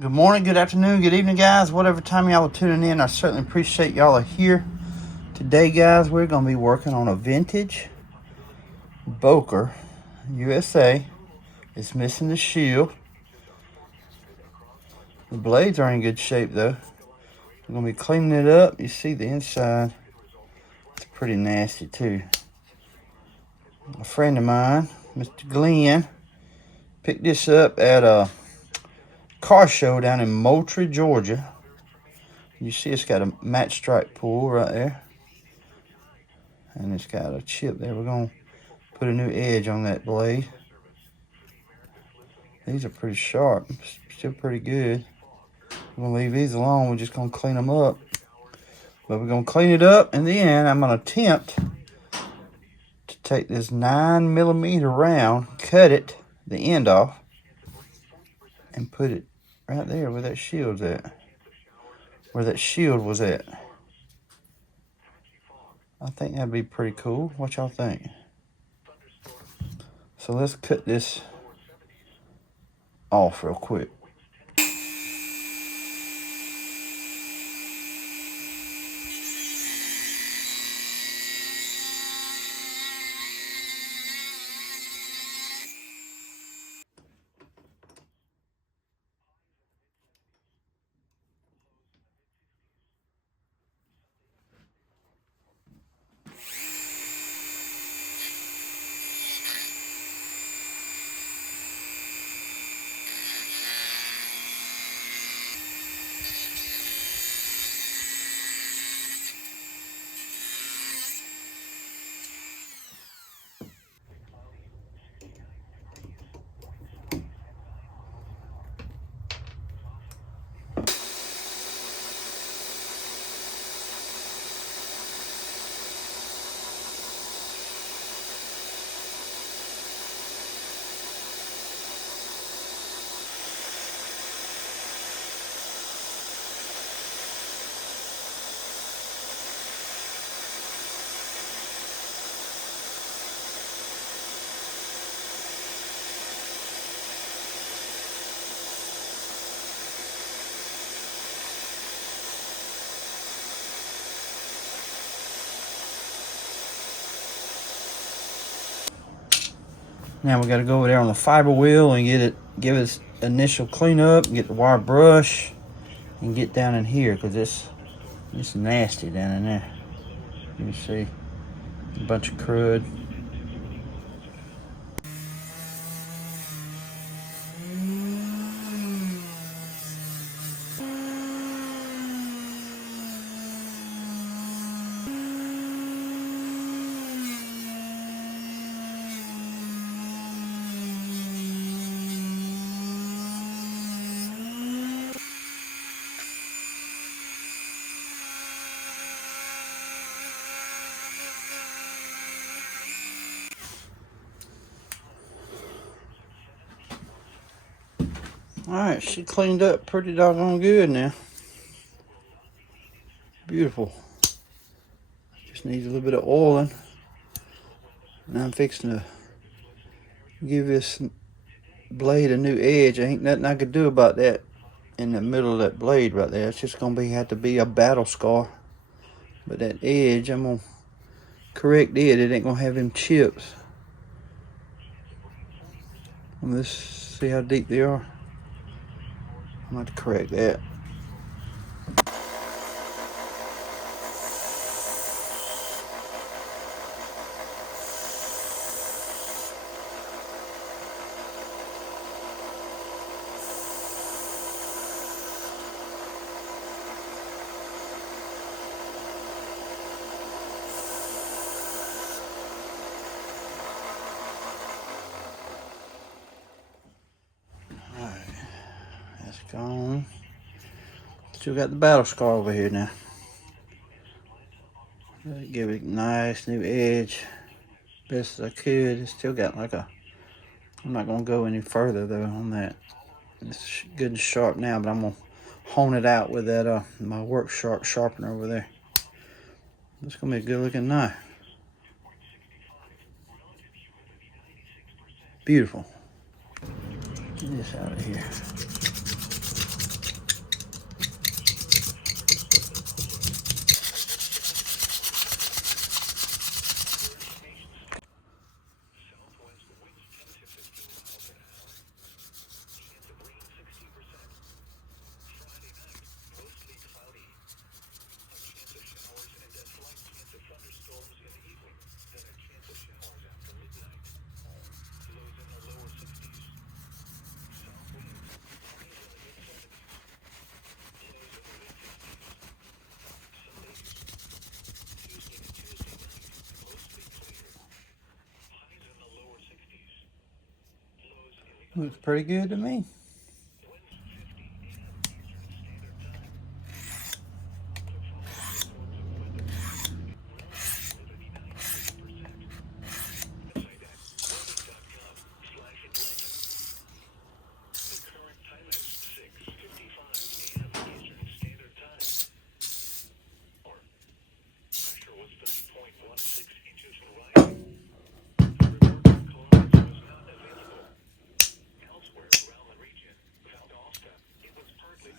Good morning, good afternoon, good evening, guys. Whatever time y'all are tuning in, I certainly appreciate y'all are here. Today, guys, we're going to be working on a vintage Boker USA. It's missing the shield. The blades are in good shape, though. We're going to be cleaning it up. You see the inside. It's pretty nasty, too. A friend of mine, Mr. Glenn, picked this up at a car show down in Moultrie, Georgia. You see it's got a matte stripe pull right there. And it's got a chip there. We're going to put a new edge on that blade. These are pretty sharp. Still pretty good. We're going to leave these alone. We're just going to clean them up. But we're going to clean it up. In the end, I'm going to attempt to take this 9mm round, cut it, the end off, and put it right there where that shield's at. Where that shield was at. I think that'd be pretty cool. What y'all think? So let's cut this off real quick. Now we got to go over there on the fiber wheel and give it initial cleanup, get the wire brush, and get down in here because it's nasty down in there. You see a bunch of crud. Alright, she cleaned up pretty doggone good now. Beautiful. Just needs a little bit of oiling. And I'm fixing to give this blade a new edge. Ain't nothing I could do about that in the middle of that blade right there. It's just gonna have to be a battle scar. But that edge, I'm gonna correct it. It ain't gonna have them chips. Let's see how deep they are. I'm going to have to correct that. Alright, that's gone. Still got the battle scar over here now. Give it a nice new edge. Best as I could. It's still got like a... I'm not going to go any further though on that. It's good and sharp now, but I'm going to hone it out with that my work sharpener over there. It's going to be a good looking knife. Beautiful. Get this out of here. Looks pretty good to me.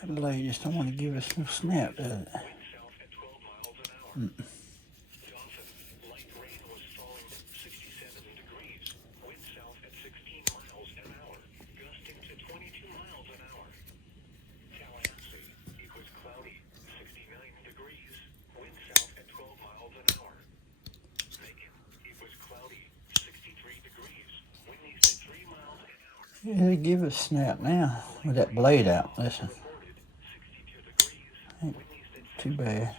That blade just don't want to give us no snap, does it? It'll give us snap now with that blade out. Listen. Ain't too bad.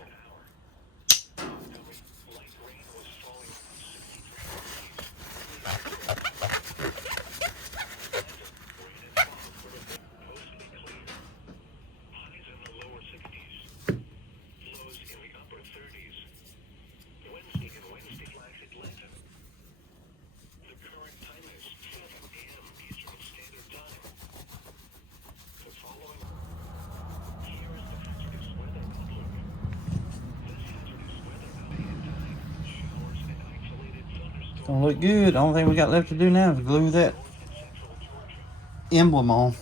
Gonna look good. The only thing we got left to do now is glue that emblem on.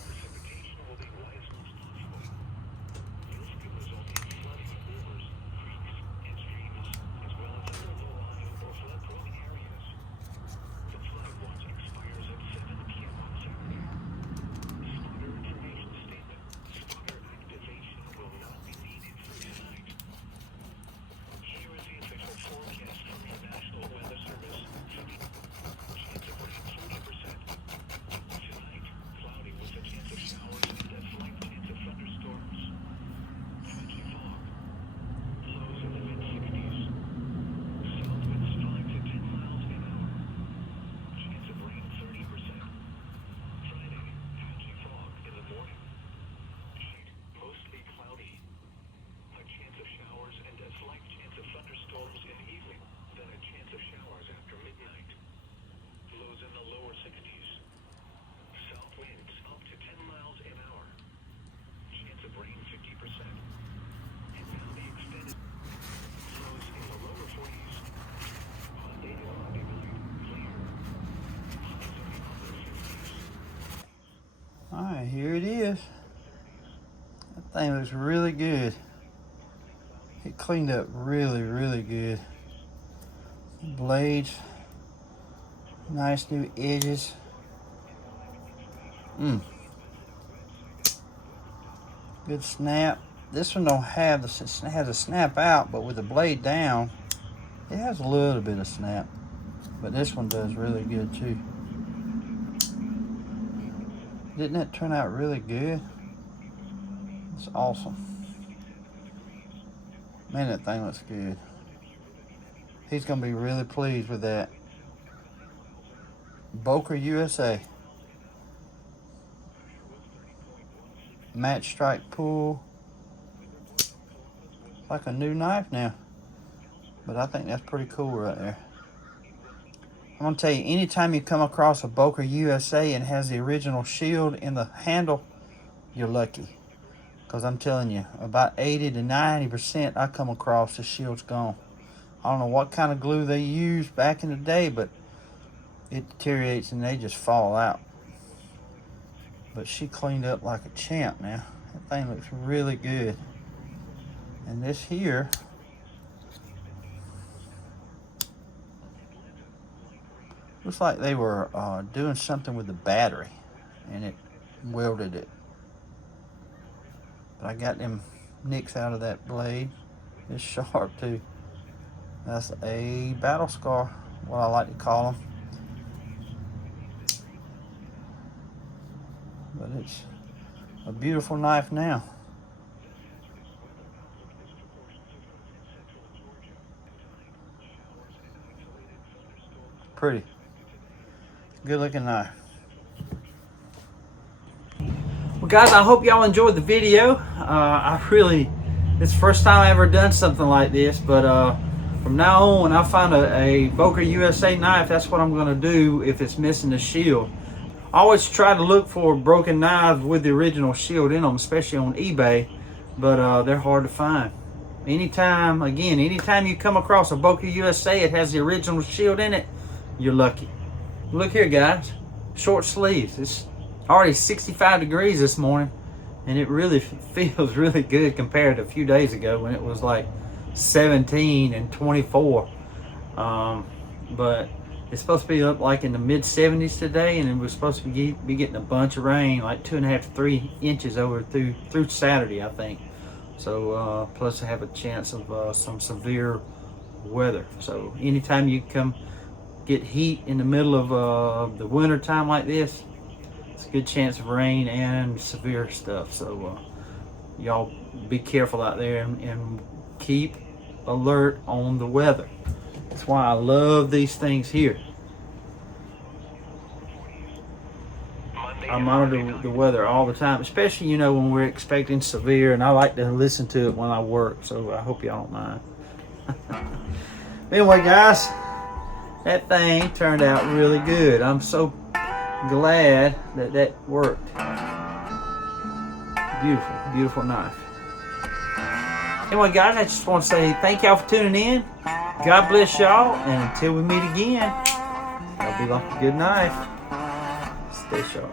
Alright, here it is. That thing looks really good. It cleaned up really, really good. Blades, nice new edges. Good snap. This one don't have the, has a snap out, but with the blade down, it has a little bit of snap. But this one does really good too. Didn't that turn out really good? It's awesome. Man, that thing looks good. He's gonna be really pleased with that. Boker USA. Match strike pull. Like a new knife now. But I think that's pretty cool right there. I'm gonna tell you, anytime you come across a Boker USA and has the original shield in the handle, you're lucky. Because I'm telling you, about 80 to 90% I come across, the shield's gone. I don't know what kind of glue they used back in the day, but it deteriorates and they just fall out. But she cleaned up like a champ now. That thing looks really good. And this here, looks like they were doing something with the battery and it welded it. But I got them nicks out of that blade. It's sharp too. That's a battle scar, what I like to call them. But it's a beautiful knife now. Pretty. Good looking knife. Well, guys, I hope y'all enjoyed the video. It's the first time I ever done something like this, but from now on, when I find a Boker USA knife, that's what I'm going to do if it's missing the shield. I always try to look for broken knives with the original shield in them, especially on eBay, but they're hard to find. Anytime you come across a Boker USA, it has the original shield in it, you're lucky. Look here, guys, short sleeves. It's already 65 degrees this morning, and it really feels really good compared to a few days ago when it was like 17 and 24. But it's supposed to be up like in the mid 70s today, and we're supposed to be getting a bunch of rain, like 2.5 to 3 inches over through Saturday, I think. So plus I have a chance of some severe weather. So anytime you come get heat in the middle of the winter time like this, it's a good chance of rain and severe stuff. So y'all be careful out there and keep alert on the weather. That's why I love these things here. I monitor the weather all the time, especially when we're expecting severe, and I like to listen to it when I work, so I hope y'all don't mind. Anyway, guys, that thing turned out really good. I'm so glad that worked. Beautiful, beautiful knife. Anyway, guys, I just want to say thank y'all for tuning in. God bless y'all, and until we meet again, y'all be like a good knife. Stay sharp.